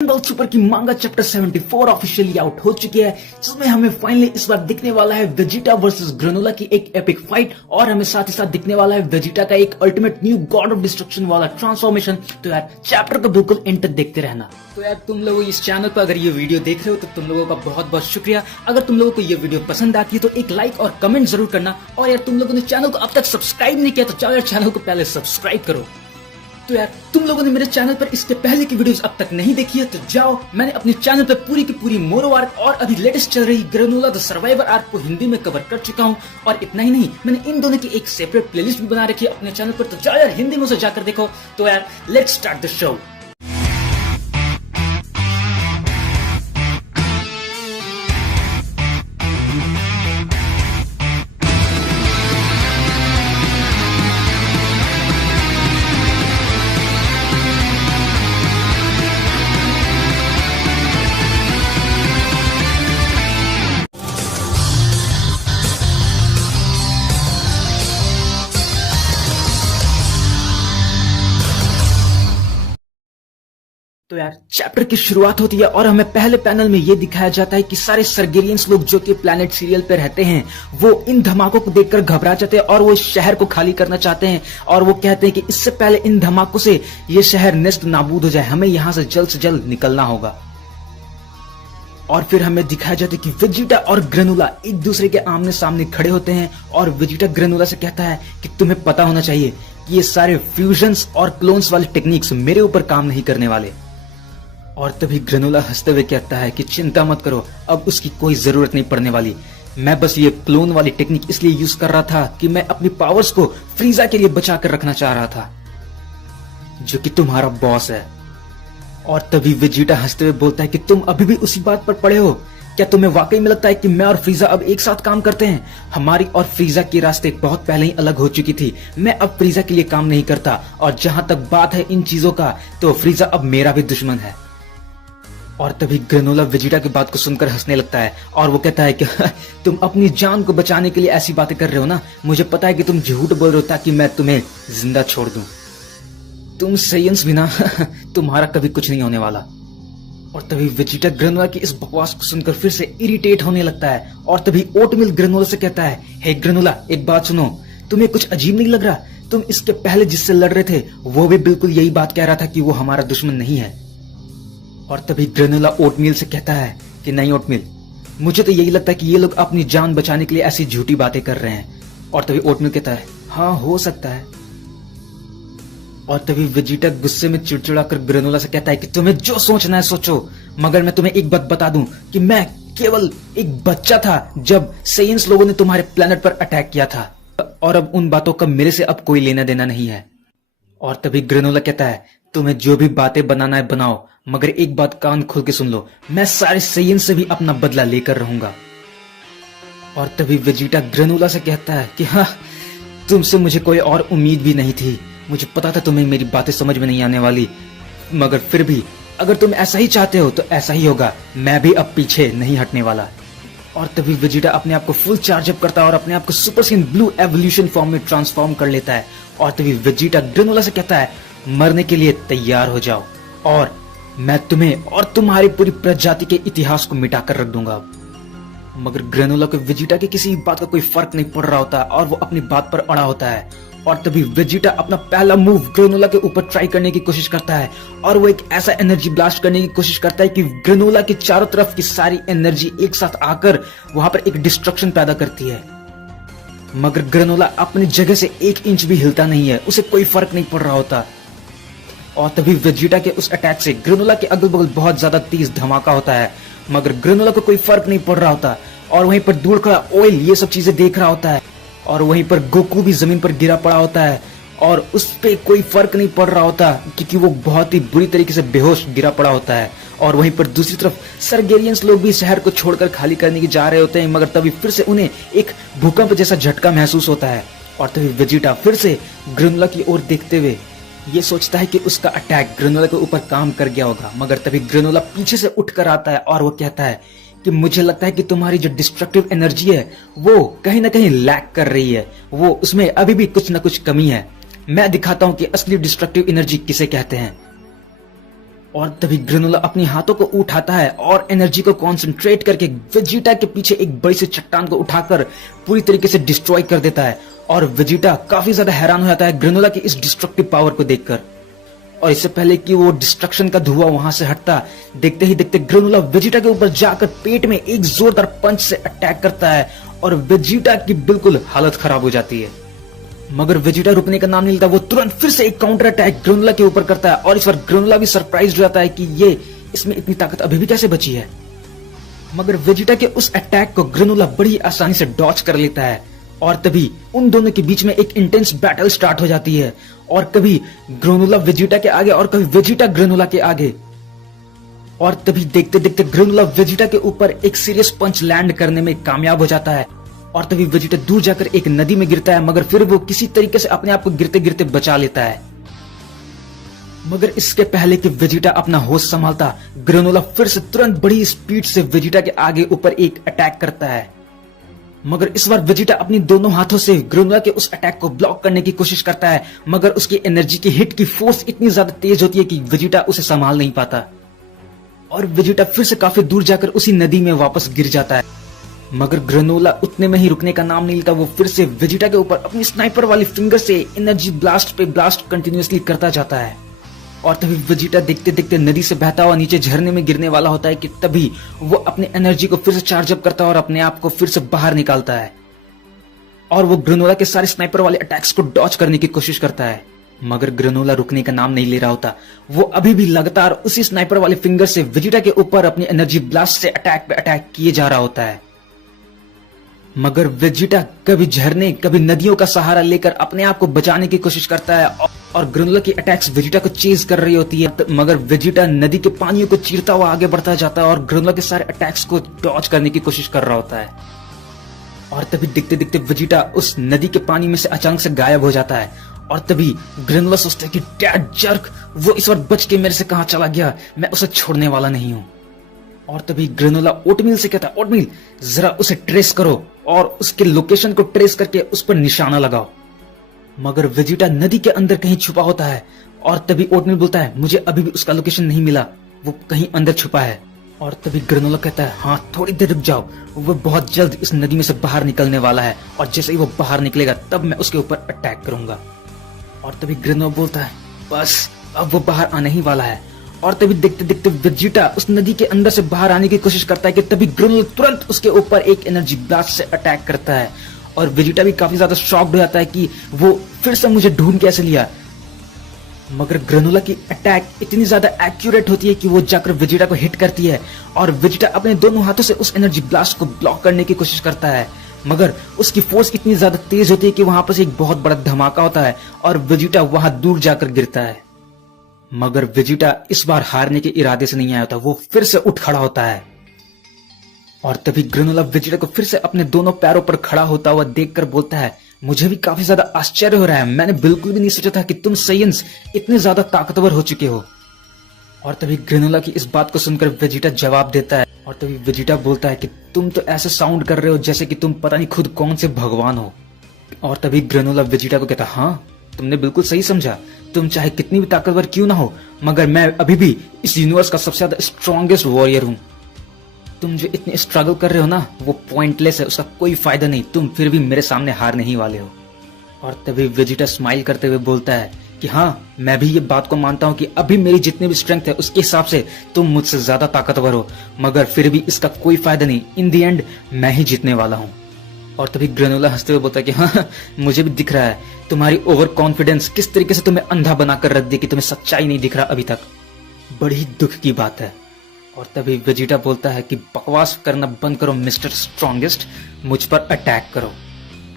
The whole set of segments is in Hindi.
बॉल सुपर की मांगा चैप्टर 74 ऑफिशियली आउट हो चुकी है, जिसमें हमें फाइनली इस बार दिखने वाला है वेजिटा वर्सेस ग्रेनोला की एक एपिक फाइट, और हमें साथ ही साथ दिखने वाला है वेजिटा का एक ultimate new God of destruction वाला ट्रांसफॉर्मेशन। तो यार चैप्टर को बिल्कुल एंड तक देखते रहना। तो यार तुम लोग इस चैनल पर अगर ये वीडियो देख रहे हो तो तुम लोगों का बहुत बहुत शुक्रिया। अगर तुम लोगों को ये वीडियो पसंद आती है तो एक लाइक और कमेंट जरूर करना, और यार तुम लोगों ने चैनल को अब तक सब्सक्राइब नहीं किया तो चलो यार चैनल को पहले सब्सक्राइब करो। तो यार तुम लोगों ने मेरे चैनल पर इसके पहले की वीडियोस अब तक नहीं देखी है तो जाओ, मैंने अपने चैनल पर पूरी की पूरी मोरो आर्क और अभी लेटेस्ट चल रही ग्रेनोला द सर्वाइवर आर्क को हिंदी में कवर कर चुका हूं। और इतना ही नहीं, मैंने इन दोनों की एक सेपरेट प्लेलिस्ट भी बना रखी है अपने चैनल पर, तो जाओ यार हिंदी में उसे जाकर देखो। तो यार लेट्स स्टार्ट द शो। तो यार चैप्टर की शुरुआत होती है और हमें पहले पैनल में ये दिखाया जाता है कि सारे सर्गेरियंस लोग जो कि प्लैनेट सीरियल पे रहते हैं वो इन धमाकों को देखकर घबरा जाते हैं और वो इस शहर को खाली करना चाहते हैं, और वो कहते हैं कि इससे पहले इन धमाकों से ये शहर नष्ट नाबूद हो जाए, हमें यहाँ से जल्द निकलना होगा। और फिर हमें दिखाया जाता है कि वेजिटा और ग्रेनोला एक दूसरे के आमने सामने खड़े होते हैं, और वेजिटा ग्रेनोला से कहता है कि तुम्हें पता होना चाहिए कि ये सारे फ्यूजन्स और क्लोन्स वाले टेक्निक्स मेरे ऊपर काम नहीं करने वाले। और तभी ग्रेनोला हंसते हुए कहता है कि चिंता मत करो, अब उसकी कोई जरूरत नहीं पड़ने वाली। मैं बस ये क्लोन वाली टेक्निक इसलिए यूज कर रहा था कि मैं अपनी पावर्स को फ्रीजा के लिए बचा कर रखना चाह रहा था, जो कि तुम्हारा बॉस है। और तभी वेजिटा हंसते हुए बोलता है कि तुम अभी भी उसी बात पर पड़े हो? क्या तुम्हें वाकई में लगता है कि मैं और फ्रीजा अब एक साथ काम करते हैं? हमारी और फ्रीजा के रास्ते बहुत पहले ही अलग हो चुकी थी। मैं अब फ्रीजा के लिए काम नहीं करता, और जहां तक बात है इन चीजों का, तो फ्रीजा अब मेरा भी दुश्मन है। और तभी ग्रेनोला वेजिटा की बात को सुनकर हंसने लगता है, और वो कहता है कि तुम अपनी जान को बचाने के लिए ऐसी बातें कर रहे हो ना, मुझे पता है कि तुम झूठ बोल रहे हो ताकि मैं तुम्हें जिंदा छोड़ दूं। तुम साइंस भी ना तुम्हारा कभी कुछ नहीं होने वाला। और तभी वेजिटा ग्रेनोला की इस बकवास को सुनकर फिर से इरिटेट होने लगता है, और तभी ओटमिल ग्रेनोला से कहता है, हे ग्रेनोला एक बात सुनो, तुम्हें कुछ अजीब नहीं लग रहा? तुम इसके पहले जिससे लड़ रहे थे वो भी बिल्कुल यही बात कह रहा था कि वो हमारा दुश्मन नहीं है। और तभी ग्रेनोला ओटमील से कहता है कि नहीं ओटमील, मुझे तो यही लगता है कि ये लोग अपनी जान बचाने के लिए ऐसी झूठी बातें कर रहे हैं। और तभी ओटमील कहता है हाँ हो सकता है। और तभी वेजिटा गुस्से में चिड़चिड़ाकर ग्रेनोला से कहता है कि तुम्हें जो सोचना है सोचो, मगर मैं तुम्हें एक बात बता दूं कि मैं केवल एक बच्चा था जब साइंस लोगों ने तुम्हारे प्लेनेट पर अटैक किया था, और अब उन बातों का मेरे से अब कोई लेना देना नहीं है। और तभी ग्रेनोला कहता है तुम्हें जो भी बातें बनाना है बनाओ, मगर एक बात कान खोल के सुन लो, मैं सारे साइंस से भी अपना बदला लेकर रहूंगा। और तभी वेजिटा ग्रेनोला से कहता है कि हाँ, तुमसे मुझे कोई और उम्मीद भी नहीं थी, मुझे पता था तुम्हें मेरी बातें समझ में नहीं आने वाली, मगर फिर भी अगर तुम ऐसा ही चाहते हो तो ऐसा ही होगा, मैं भी अब पीछे नहीं हटने वाला। और तभी वेजिटा अपने आप को फुल चार्ज अप करता है और अपने आप को super Saiyan blue evolution form में ट्रांसफॉर्म कर लेता है। और तभी वेजिटा ग्रेनोला से कहता है मरने के लिए तैयार हो जाओ, और मैं तुम्हें और तुम्हारी पूरी प्रजाति के इतिहास को मिटाकर रख दूंगा। मगर ग्रेनोला को वेजिटा के किसी बात का कोई फर्क नहीं पड़ रहा होता, और वो अपनी बात पर अड़ा होता है। और तभी वेजिटा अपना पहला मूव ग्रेनोला के ऊपर ट्राई करने की कोशिश करता है, और वो एक ऐसा एनर्जी ब्लास्ट करने की कोशिश करता है कि ग्रेनोला की चारों तरफ की सारी एनर्जी एक साथ आकर वहां पर एक डिस्ट्रक्शन पैदा करती है। मगर ग्रेनोला अपनी जगह से 1 इंच भी हिलता नहीं है, उसे कोई फर्क नहीं पड़ रहा होता। और तभी वेजिटा के उस अटैक से ग्रेनोला के अगल बगल बहुत ज्यादा तेज धमाका होता है, मगर ग्रेनोला को कोई फर्क नहीं पड़ रहा होता। और वहीं पर दूर खड़ा ऑयल ये सब चीजें देख रहा होता है, और वहीं पर गोकू भी जमीन पर गिरा पड़ा होता है, और उस पे कोई फर्क नहीं पड़ रहा होता क्योंकि वो बहुत ही बुरी तरीके से बेहोश गिरा पड़ा होता है। और वहीं पर दूसरी तरफ सर्गेरियंस लोग भी शहर को छोड़कर खाली करने की जा रहे होते हैं, मगर तभी फिर से उन्हें एक भूकंप जैसा झटका महसूस होता है। और तभी वेजिटा फिर से ग्रेनोला की ओर देखते हुए ये सोचता है कि उसका अटैक ग्रेनोला के ऊपर काम कर गया होगा, मगर तभी ग्रेनोला पीछे से उठकर आता है और वो कहता है कि मुझे लगता है कि तुम्हारी जो डिस्ट्रक्टिव एनर्जी है वो कहीं ना कहीं लैक कर रही है, वो उसमें अभी भी कुछ ना कुछ कमी है। मैं दिखाता हूं कि असली डिस्ट्रक्टिव एनर्जी किसे कहते हैं। और तभी ग्रेनोला अपने हाथों को उठाता है और एनर्जी को कंसंट्रेट करके वेजिटा के पीछे एक बड़ी सी चट्टान को उठाकर पूरी तरीके से डिस्ट्रॉय कर देता है। और वेजिटा काफी ज्यादा हैरान हो जाता है ग्रेनोला की इस डिस्ट्रक्टिव पावर को देखकर। और इससे पहले कि वो डिस्ट्रक्शन का धुआं वहां से हटता, देखते ही देखते ग्रेनोला वेजिटा के ऊपर जाकर पेट में एक जोरदार पंच से अटैक करता है और वेजिटा की बिल्कुल हालत खराब हो जाती है। मगर वेजिटा रुकने का नाम नहीं लेता, वो तुरंत फिर से एक काउंटर अटैक ग्रेनोला के ऊपर करता है और इस बार ग्रेनोला भी सरप्राइज हो जाता है कि ये इसमें इतनी ताकत अभी भी कैसे बची है। मगर वेजिटा के उस अटैक को ग्रेनोला बड़ी आसानी से डॉच कर लेता है और तभी उन दोनों के बीच में एक इंटेंस बैटल स्टार्ट हो जाती है। और कभी ग्रेनोला वेजिटा के आगे और कभी वेजिटा ग्रेनोला के आगे। और तभी देखते देखते ग्रेनोला वेजिटा के ऊपर एक सीरियस पंच लैंड करने में कामयाब हो जाता है और तभी वेजिटा दूर जाकर एक नदी में गिरता है, मगर फिर वो किसी तरीके से अपने आप को गिरते गिरते बचा लेता है। मगर इसके पहले कि वेजिटा अपना होश संभालता, ग्रेनोला फिर से तुरंत बड़ी स्पीड से वेजिटा के आगे ऊपर एक अटैक करता है। मगर इस बार वेजिटा अपनी दोनों हाथों से ग्रेनोला के उस अटैक को ब्लॉक करने की कोशिश करता है, मगर उसकी एनर्जी की हिट की फोर्स इतनी ज्यादा तेज होती है कि वेजिटा उसे संभाल नहीं पाता और वेजिटा फिर से काफी दूर जाकर उसी नदी में वापस गिर जाता है। मगर ग्रेनोला उतने में ही रुकने का नाम नहीं लेता, वो फिर से वेजिटा के ऊपर अपनी स्नाइपर वाली फिंगर से एनर्जी ब्लास्ट पे ब्लास्ट कंटिन्यूअसली करता जाता है। और तभी वेजिटा देखते देखते नदी से बहता हुआ नीचे झरने में गिरने वाला होता है कि तभी वो अपने एनर्जी को फिर से चार्ज अप करता है और अपने आप को फिर से बाहर निकालता है और वो ग्रेनोला के सारे स्नाइपर वाले अटैक्स को डॉच करने की कोशिश करता है। मगर ग्रेनोला रुकने का नाम नहीं ले रहा होता, वो अभी भी लगातार उसी स्नाइपर वाले फिंगर से वेजिटा के ऊपर अपनी एनर्जी ब्लास्ट से अटैक पे अटैक किए जा रहा होता है। मगर वेजिटा कभी झरने कभी नदियों का सहारा लेकर अपने आप को बचाने की कोशिश करता है और ग्रेनोला की अटैक्स वेजिटा को चेज कर रही होती है, मगर वेजिटा नदी के पानियों को चीरता हुआ आगे बढ़ता जाता है और ग्रेनोला के सारे अटैक्स को डॉच करने की कोशिश कर रहा होता है। और तभी दिखते दिखते वेजिटा उस नदी के पानी में से अचानक से गायब हो जाता है और तभी ग्रेनोला सोचता है कि डैड जर्क, वो इस बार बच के मेरे से कहां चला गया, मैं उसे छोड़ने वाला नहीं हूं। और तभी ग्रेनोला ओटमील से कहता है, ओटमील जरा उसे ट्रेस करो और उसके लोकेशन को ट्रेस करके उस पर निशाना लगाओ। मगर वेजिटा नदी के अंदर कहीं छुपा होता है और तभी ओटमील बोलता है, मुझे अभी भी उसका लोकेशन नहीं मिला, वो कहीं अंदर छुपा है। और तभी ग्रेनोला कहता है, हाँ थोड़ी देर रुक जाओ, वो बहुत जल्द इस नदी में से बाहर निकलने वाला है और जैसे ही वो बाहर निकलेगा तब मैं उसके ऊपर अटैक करूंगा। और तभी ग्रेनोला बोलता है, बस अब वो बाहर आने ही वाला है। और तभी देखते देखते वेजिटा उस नदी के अंदर से बाहर आने की कोशिश करता है कि तभी ग्रेनोला तुरंत उसके ऊपर एक एनर्जी ब्लास्ट से अटैक करता है और वेजिटा भी काफी ज्यादा शॉक्ड हो जाता है कि वो फिर से मुझे ढूंढ कैसे लिया। मगर ग्रेनोला की अटैक इतनी ज्यादा एक्यूरेट होती है कि वो जाकर वेजिटा को हिट करती है और वेजिटा अपने दोनों हाथों से उस एनर्जी ब्लास्ट को ब्लॉक करने की कोशिश करता है, मगर उसकी फोर्स इतनी ज्यादा तेज होती है कि वहां पर एक बहुत बड़ा धमाका होता है और वेजिटा वहां दूर जाकर गिरता है। मगर वेजिटा इस बार हारने के इरादे से नहीं आया होता, वो फिर से उठ खड़ा होता है और तभी ग्रेनोला वेजिटा को फिर से अपने दोनों पैरों पर खड़ा होता हुआ देखकर बोलता है, मुझे भी काफी ज्यादा आश्चर्य हो रहा है, मैंने बिल्कुल भी नहीं सोचा था कि तुम साइयंस इतने ज्यादा ताकतवर हो चुके हो। और तभी ग्रेनोला की इस बात को सुनकर वेजिटा जवाब देता है और तभी वेजिटा बोलता है कि तुम तो ऐसे साउंड कर रहे हो जैसे कि तुम पता नहीं खुद कौन से भगवान हो। और तभी ग्रेनोला वेजिटा को कहता है, हाँ तुमने बिल्कुल सही समझा, तुम चाहे कितनी भी ताकतवर क्यों ना हो, मगर मैं अभी भी इस यूनिवर्स का सबसे ज्यादा स्ट्रॉन्गेस्ट वॉरियर हूं। तुम जो इतने स्ट्रगल कर रहे हो ना, वो पॉइंटलेस है, उसका कोई फायदा नहीं, तुम फिर भी मेरे सामने हारने ही वाले हो। और तभी वेजिटा स्माइल करते हुए बोलता है कि हाँ मैं भी ये बात को मानता हूं कि अभी मेरी जितनी भी स्ट्रेंथ है उसके हिसाब से तुम मुझसे ज्यादा ताकतवर हो, मगर फिर भी इसका कोई फायदा नहीं, इन दी एंड मैं ही जीतने वाला हूं। और तभी ग्रेनोला हंसते हुए बोलता है कि हाँ मुझे भी दिख रहा है तुम्हारी ओवर कॉन्फिडेंस किस तरीके से तुम्हें अंधा बनाकर रख दी कि तुम्हें सच्चाई नहीं दिख रहा अभी तक, बड़ी दुख की बात है। और तभी वेजिटा बोलता है कि बकवास करना बंद करो मिस्टर स्ट्रॉन्गेस्ट, मुझ पर अटैक करो।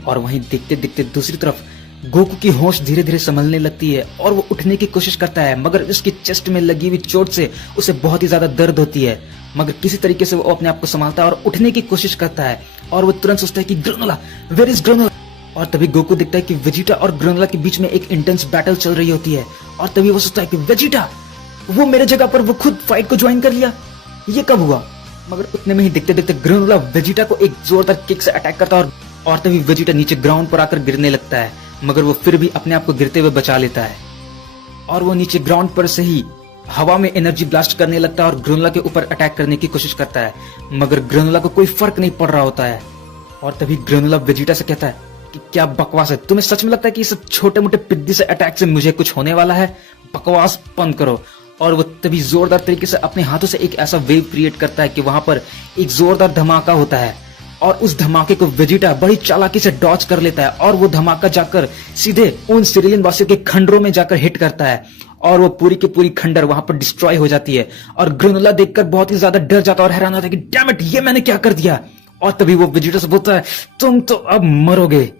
और वहीं देखते देखते दूसरी तरफ गोकू की होश धीरे धीरे संभलने लगती है और वो उठने की कोशिश करता है, मगर उसकी चेस्ट में लगी हुई चोट से उसे बहुत ही ज्यादा दर्द होती है, मगर किसी तरीके से वो अपने आप को संभालता है और उठने की कोशिश करता है और वो तुरंत सोचता है कि ग्रेनोला, वेयर इज ग्रेनोला। और तभी गोकू दिखता है कि वेजिटा और ग्रेनोला के बीच में एक इंटेंस बैटल चल रही होती है और तभी वो सोचता है कि वेजिटा, वो मेरे जगह पर वो खुद फाइट को ज्वाइन कर लिया, ये कब हुआ। मगर उतने में ही देखते देखते ग्रेनोला वेजिटा को एक जोरदार किक से अटैक करता है और तभी वेजिटा नीचे ग्राउंड पर आकर गिरने लगता है, मगर वो फिर भी अपने आप को गिरते हुए बचा लेता है और वो नीचे ग्राउंड पर से ही हवा में एनर्जी ब्लास्ट करने लगता है और ग्रेनुला के ऊपर अटैक करने की कोशिश करता है, मगर ग्रेनुला को कोई फर्क नहीं पड़ रहा होता है। और तभी ग्रेनुला वेजिटा से कहता है कि क्या बकवास है, तुम्हें सच में लगता है कि इस छोटे मोटे पिद्दी से अटैक से मुझे कुछ होने वाला है? बकवास बंद करो। और वो तभी जोरदार तरीके से अपने हाथों से एक ऐसा वेव क्रिएट करता है कि वहां पर एक जोरदार धमाका होता है और उस धमाके को वेजिटा बड़ी चालाकी से डॉच कर लेता है और वो धमाका जाकर सीधे उन सिरिलियन वासियों के खंडरों में जाकर हिट करता है और वो पूरी की पूरी खंडर वहां पर डिस्ट्रॉय हो जाती है। और ग्रेनुला देखकर बहुत ही ज्यादा डर जाता है और हैरान होता है कि डैम इट, ये मैंने क्या कर दिया। और तभी वो वेजिटा से बोलता है तुम तो अब मरोगे।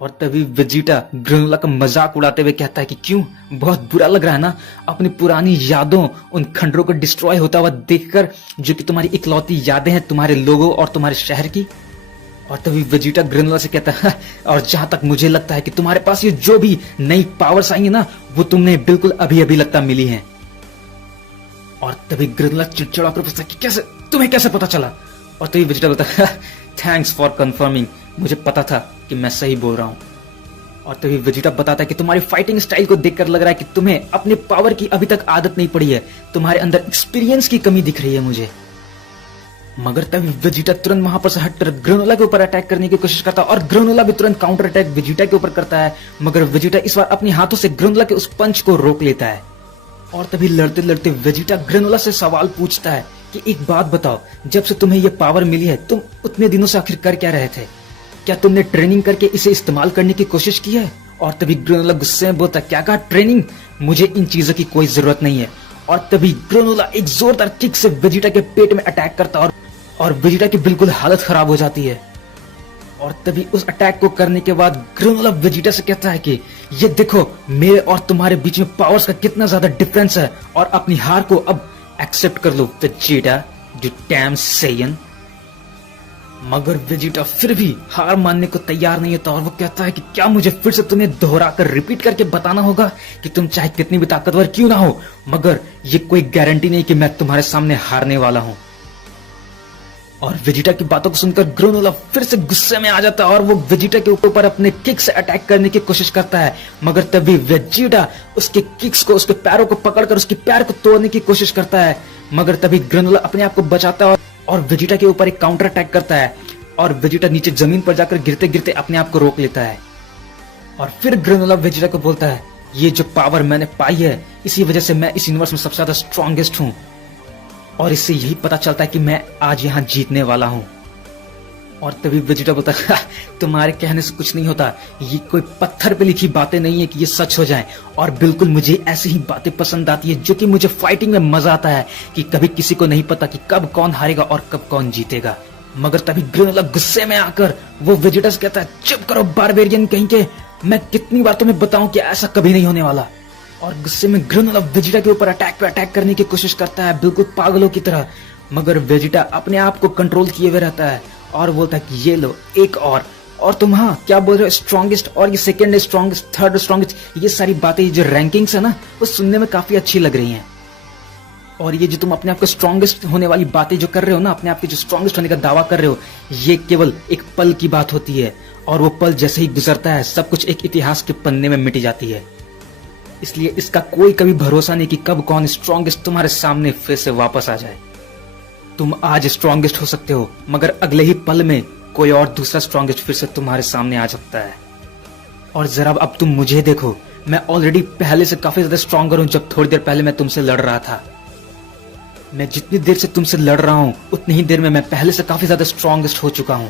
और तभी वेजिटा ग्रेनुला का मजाक उड़ाते हुए कहता है कि क्यों, बहुत बुरा लग रहा है ना अपनी पुरानी यादों उन खंडरों को डिस्ट्रॉय होता हुआ देखकर, जो कि तुम्हारी इकलौती यादें हैं तुम्हारे लोगों और तुम्हारे शहर की। और तभी वेजिटा ग्रेनुला से कहता है और जहां तक मुझे लगता है कि तुम्हारे पास ये जो भी नई पावर्स आई है ना, वो तुमने बिल्कुल अभी अभी लगता मिली है। और तभी ग्रेनुला चिड़चिड़ा कर पूछता है कि कैसे, तुम्हें कैसे पता चला? और तभी वेजिटा बोलता है थैंक्स फॉर कंफर्मिंग, मुझे पता था कि मैं सही बोल रहा हूं। और तभी वेजिटा बताता है कि तुम्हारी फाइटिंग स्टाइल को देखकर लग रहा है कि तुम्हें अपने पावर की अभी तक आदत नहीं पड़ी है, तुम्हारे अंदर एक्सपीरियंस की कमी दिख रही है मुझे। मगर तभी वेजिटा तुरंत वहां पर से हटकर ग्रेनुला के ऊपर अटैक करने की कोशिश करता है और ग्रेनुला भी तुरंत काउंटर अटैक वेजिटा के ऊपर करता है, मगर वेजिटा इस बार अपने हाथों से ग्रेनुला के उस पंच को रोक लेता है। और तभी लड़ते लड़ते वेजिटा ग्रेनुला से सवाल पूछता है कि एक बात बताओ, जब से तुम्हें यह पावर मिली है तुम उतने दिनों से आखिर कर क्या रहे थे? क्या तुमने ट्रेनिंग करके इसे इस्तेमाल करने की कोशिश की है? और तभी ग्रेनुला गुस्से में बोलता, क्या कहा ट्रेनिंग? मुझे इन चीजों की कोई जरूरत नहीं है। और तभी ग्रेनुला एक जोरदार किक से वेजिटा के पेट में अटैक करता है और वेजिटा की बिल्कुल हालत खराब हो जाती है। और तभी उस अटैक को करने के बाद ग्रेनुला वेजिटा से कहता है कि ये देखो मेरे और तुम्हारे बीच में पावर्स का कितना ज्यादा डिफरेंस है और अपनी हार को अब एक्सेप्ट कर लो वेजिटा, यू डैम सेयन। मगर वेजिटा फिर भी हार मानने को तैयार नहीं होता और वो कहता है कि क्या मुझे फिर से तुम्हें दोहरा कर रिपीट करके बताना होगा कि तुम चाहे कितनी भी ताकतवर क्यों ना हो, मगर ये कोई गारंटी नहीं कि मैं तुम्हारे सामने हारने वाला हूं। और वेजिटा की बातों को सुनकर ग्रेनुला फिर से गुस्से में आ जाता है और वो वेजिटा के ऊपर अपने किक से अटैक करने की कोशिश करता है, मगर तभी वेजिटा उसके किक्स को, उसके पैरों को पकड़कर उसके पैर को तोड़ने की कोशिश करता है, मगर तभी ग्रेनुला अपने आप को बचाता है और वेजिटा के ऊपर एक काउंटर अटैक करता है और वेजिटा नीचे जमीन पर जाकर गिरते गिरते अपने आप को रोक लेता है। और फिर ग्रेनुला वेजिटा को बोलता है, ये जो पावर मैंने पाई है इसी वजह से मैं इस यूनिवर्स में सबसे ज्यादा स्ट्रॉन्गेस्ट हूं और इससे यही पता चलता है कि मैं आज यहां जीतने वाला हूं। और तभी वेजिटा बोलता है तुम्हारे कहने से कुछ नहीं होता, ये कोई पत्थर पे लिखी बातें नहीं है कि ये सच हो जाए। और बिल्कुल मुझे ऐसी ही बातें पसंद आती है जो कि मुझे फाइटिंग में मजा आता है कि कभी किसी को नहीं पता कि कब कौन हारेगा और कब कौन जीतेगा। मगर तभी ग्रेनुला गुस्से में आकर वो वेजिटा से कहता है, चुप करो बारबेरियन कहीं के, मैं कितनी बार तुम्हें बताऊं कि ऐसा कभी नहीं होने वाला। और गुस्से में ग्रेनुला वेजिटा के ऊपर अटैक पे अटैक करने की कोशिश करता है बिल्कुल पागलों की तरह, मगर वेजिटा अपने आप को कंट्रोल किए हुए रहता है और बोलता है कि ये लो एक और तुम हाँ क्या बोल रहे हो, स्ट्रॉन्गेस्ट और ये सेकंड स्ट्रॉन्गेस्ट, थर्ड स्ट्रॉन्गेस्ट, ये सारी बातें, ये जो रैंकिंग्स है ना वो सुनने में काफी अच्छी लग रही हैं। और ये जो तुम अपने आप को स्ट्रॉन्गेस्ट होने वाली बातें जो कर रहे हो ना, अपने आप के जो स्ट्रॉन्गेस्ट होने का दावा कर रहे हो, ये केवल एक पल की बात होती है और वो पल जैसे ही गुजरता है सब कुछ एक इतिहास के पन्ने में मिट जाती है। इसलिए इसका कोई कभी भरोसा नहीं कि कब कौन स्ट्रॉन्गेस्ट तुम्हारे सामने फिर से वापस आ जाए। तुम आज स्ट्रॉन्गेस्ट हो सकते हो मगर अगले ही पल में कोई और दूसरा स्ट्रॉन्गेस्ट फिर से तुम्हारे सामने आ सकता है। और जरा अब तुम मुझे देखो, मैं ऑलरेडी पहले से काफी ज्यादा स्ट्रॉन्गर हूं। जब थोड़ी देर पहले मैं तुमसे लड़ रहा था, मैं जितनी देर से तुमसे लड़ रहा हूं उतनी ही देर में मैं पहले से काफी ज्यादा स्ट्रॉन्गेस्ट हो चुका हूं।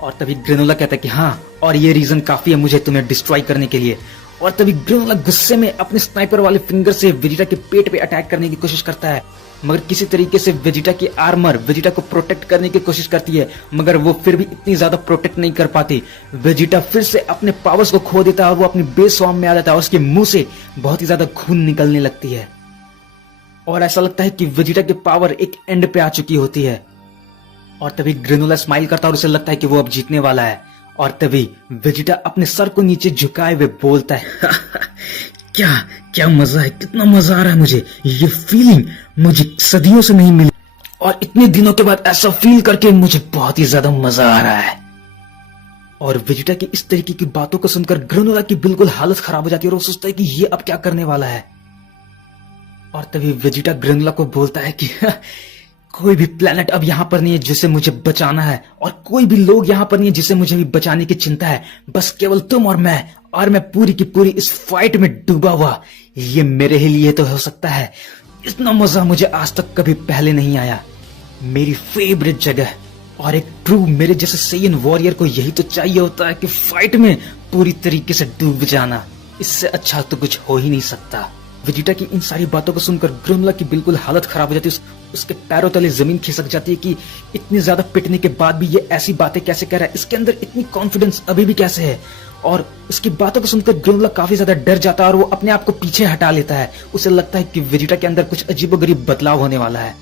और तभी ग्रेनुला कहता है कि हाँ, और ये रीजन काफी है मुझे तुम्हें डिस्ट्रॉय करने के लिए। और तभी ग्रेनुला गुस्से में अपने स्नाइपर वाले फिंगर से वेजिटा के पेट पे अटैक करने की कोशिश करता है, मगर किसी तरीके से वेजिटा की आर्मर वेजिटा को प्रोटेक्ट करने की कोशिश करती है, मगर वो फिर भी इतनी ज्यादा प्रोटेक्ट नहीं कर पाती। वेजिटा फिर से अपने पावर्स को खो देता है और वो अपनी बेस फॉर्म में आ जाता है और उसके मुंह से बहुत ही ज्यादा खून निकलने लगती है और ऐसा लगता है कि वेजिटा की पावर एक एंड पे आ चुकी होती है। और तभी ग्रेनुला स्माइल करता है और उसे लगता है कि वो अब जीतने वाला है। और तभी वेजिटा अपने सर को नीचे झुकाए हुए बोलता है क्या क्या मजा है, कितना मजा आ रहा है मुझे, ये फीलिंग मुझे सदियों से नहीं मिली और इतने दिनों के बाद ऐसा फील करके मुझे बहुत ही ज्यादा मजा आ रहा है। और वेजिटा की इस तरीके की बातों को सुनकर ग्रेनुला की बिल्कुल हालत खराब हो जाती है और वो सोचता है कि ये अब क्या करने वाला है। और तभी वेजिटा ग्रेनुला को बोलता है कि कोई भी प्लेनेट अब यहाँ पर नहीं है जिसे मुझे बचाना है, और कोई भी लोग यहाँ पर नहीं है जिसे मुझे भी बचाने की चिंता है, बस केवल तुम और मैं पूरी की पूरी इस फाइट में डूबा हुआ। ये मेरे ही लिए तो हो सकता है। इतना मजा मुझे आज तक कभी पहले नहीं आया। मेरी फेवरेट जगह, और एक ट्रू मेरे जैसे सेयन वॉरियर को यही तो चाहिए होता है कि फाइट में पूरी तरीके से डूब जाना। इससे अच्छा तो कुछ हो ही नहीं सकता। वेजिटा की इन सारी बातों को सुनकर ग्रेनुला की बिल्कुल हालत खराब हो जाती है। उसके पैरों तले जमीन खिसक जाती है कि इतनी ज्यादा पिटने के बाद भी ये ऐसी बातें कैसे कह रहा है, इसके अंदर इतनी कॉन्फिडेंस अभी भी कैसे है। और उसकी बातों को सुनकर ग्रेनुला काफी ज्यादा डर जाता है और वो अपने आप को पीछे हटा लेता है। उसे लगता है कि वेजिटा के अंदर कुछ अजीबोगरीब बदलाव होने वाला है।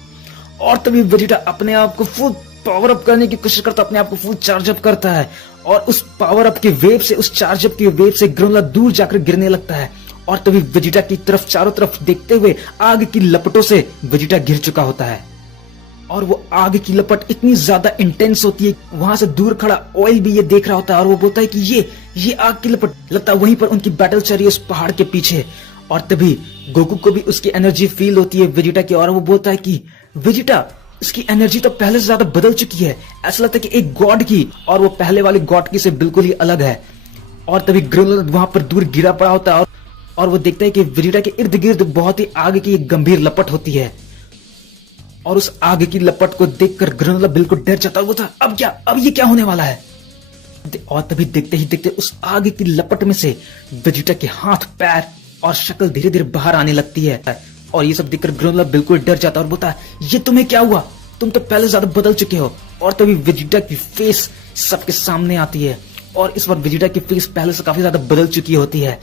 और तभी वेजिटा अपने आप को फुल पावर अप करने की कोशिश करता है, अपने आप को फुल चार्ज अप करता है, और उस पावर अप के वेव से, उस चार्ज अप के वेव से ग्रेनुला दूर जाकर गिरने लगता है। और तभी वेजिटा की तरफ चारों तरफ देखते हुए आग की लपटों से वेजिटा गिर चुका होता है। और वो आग की लपट इतनी ज्यादा इंटेंस होती है, वहां से दूर खड़ा ऑयल भी ये देख रहा होता है और वो बोलता है कि ये आग की लपट, लगता है वहीं पर उनकी बैटल चल रही है उस पहाड़ के पीछे। और तभी गोकू को भी उसकी एनर्जी फील होती है वेजिटा की, और वो बोलता है कि वेजिटा, इसकी एनर्जी तो पहले से ज्यादा बदल चुकी है, ऐसा लगता है कि एक गॉड की, और वो पहले वाले गॉड की से बिल्कुल ही अलग है। और तभी ग्रेनुला वहां पर दूर गिरा पड़ा होता है और वो देखता है कि वेजिटा के इर्द गिर्द बहुत ही आग की एक गंभीर लपट होती है। और उस आग की लपट को देखकर ग्रेनुला बिल्कुल डर जाता है। वो था अब ये क्या होने वाला है। और तभी देखते ही देखते उस आग की लपट में से वेजिटा के हाथ, पैर और शक्ल धीरे धीरे बाहर आने लगती है। और ये सब देखकर ग्रेनुला बिल्कुल डर जाता है और बोलता है, ये तुम्हें क्या हुआ, तुम तो पहले ज्यादा बदल चुके हो। और तभी वेजिटा की फेस सबके सामने आती है, और इस बार वेजिटा की फेस पहले से काफी ज्यादा बदल चुकी होती है।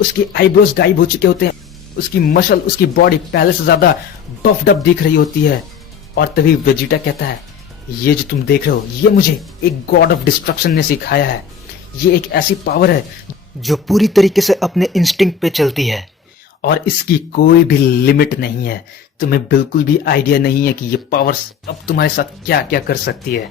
उसकी आईब्रोज गायब हो चुके होते हैं, उसकी मसल, उसकी बॉडी पहले से ज्यादा बफ्ड अप दिख रही होती है। और तभी वेजिटा कहता है, ये जो तुम देख रहे हो, ये मुझे एक गॉड ऑफ डिस्ट्रक्शन ने सिखाया है। ये एक ऐसी पावर है जो पूरी तरीके से अपने इंस्टिंक्ट पे चलती है, और इसकी कोई भी लिमिट नहीं है। तुम्हें बिल्कुल भी आइडिया नहीं है कि ये पावर्स अब तुम्हारे साथ क्या क्या कर सकती है।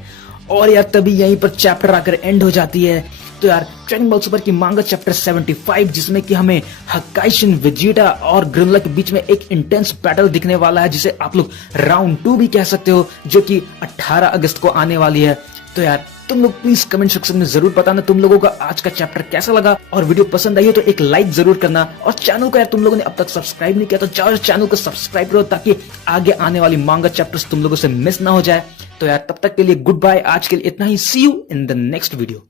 और यार तभी यहीं पर चैप्टर आकर एंड हो जाती है। तो यार ड्रैगन बॉल सुपर की मांगा चैप्टर 75, जिसमें कि हमें हकाइशिन, वेजिटा और ग्रेनुला के बीच में एक इंटेंस बैटल दिखने वाला है, जिसे आप लोग राउंड 2 भी कह सकते हो, जो कि 18 अगस्त को आने वाली है। तो यार तुम लोग प्लीज कमेंट सेक्शन में जरूर बताना तुम लोगों का आज का चैप्टर कैसा लगा, और वीडियो पसंद आई हो तो एक लाइक जरूर करना। और चैनल को यार तुम लोगों ने अब तक सब्सक्राइब नहीं किया तो जाओ चैनल को सब्सक्राइब करो, ताकि आगे आने वाली मांगा चैप्टर्स तुम लोगों से मिस ना हो जाए। तो यार तब तक के लिए गुड बाय, आज के लिए इतना ही। See you in the next video.